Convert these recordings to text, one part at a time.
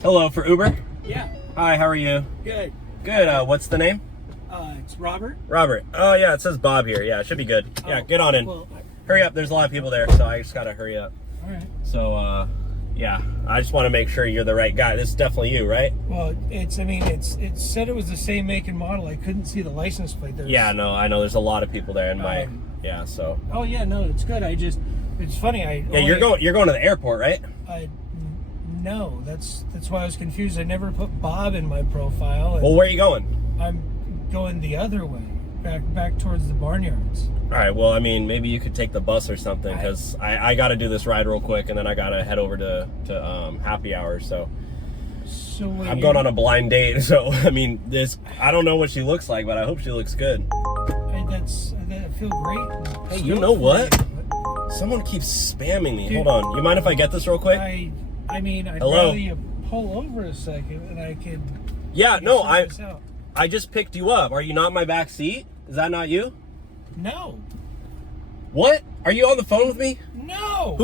Hello, for Uber? Yeah. Hi, how are you? Good. Good, what's the name? It's Robert. Robert. Oh, yeah, it says Bob here. Yeah, it should be good. Yeah, get on in. Well, Hurry up, there's a lot of people there, so I just gotta hurry up. all right. So, yeah, I just want to make sure you're the right guy. This is definitely you, right? Well, it said it was the same make and model. I couldn't see the license plate there. Yeah, no, I know there's a lot of people there in my, yeah, so. Oh yeah, no, it's good. It's funny. Yeah, you're going to the airport, right? No, that's why I was confused. I never put Bob in my profile. Well, where are you going? I'm going the other way, back towards the barnyards. All right, well, I mean, maybe you could take the bus or something, because I got to do this ride real quick, and then I got to head over to happy hour, so. So wait, I'm going on a blind date, so, I mean, I don't know what she looks like, but I hope she looks good. I feel great. Hey, you know what? Someone keeps spamming me. Dude, hold on. You mind if I get this real quick? I mean, I'd Hello? rather you pull over a second and I could... Yeah, no, this out. I just picked you up. Are you not in my back seat? Is that not you? No. What? Are you on the phone with me? No.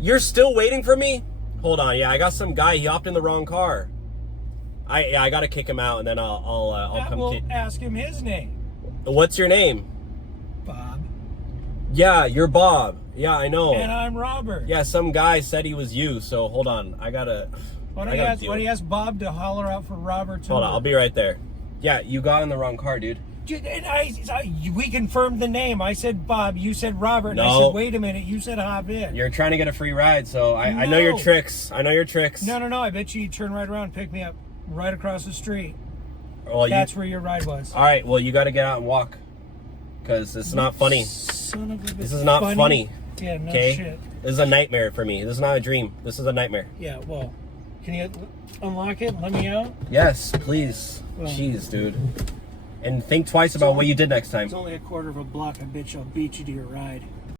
You're still waiting for me? Hold on. Yeah, I got some guy. He hopped in the wrong car. I got to kick him out, and then I'll come We'll ask him his name. What's your name? Bob. Yeah, you're Bob. Yeah, I know. And I'm Robert. Yeah, some guy said he was you, so hold on. I gotta... Why don't you ask Bob to holler out for Robert? Hold on, I'll be right there. Yeah, you got in the wrong car, dude. And we confirmed the name. I said Bob, you said Robert, and I said, wait a minute, you said hop in. You're trying to get a free ride, so I know your tricks. I know your tricks. No, I bet you turn right around and pick me up right across the street. Well, that's where your ride was. All right, well, you got to get out and walk, because it's not funny. Son of a bitch. This is not funny. Yeah, no okay? shit. This is a nightmare for me. This is not a dream. This is a nightmare. Yeah, well, can you unlock it and let me out? Yes, please. Well, jeez, dude. And think twice about what you did next time. It's only a quarter of a block. I bet I'll beat you to your ride.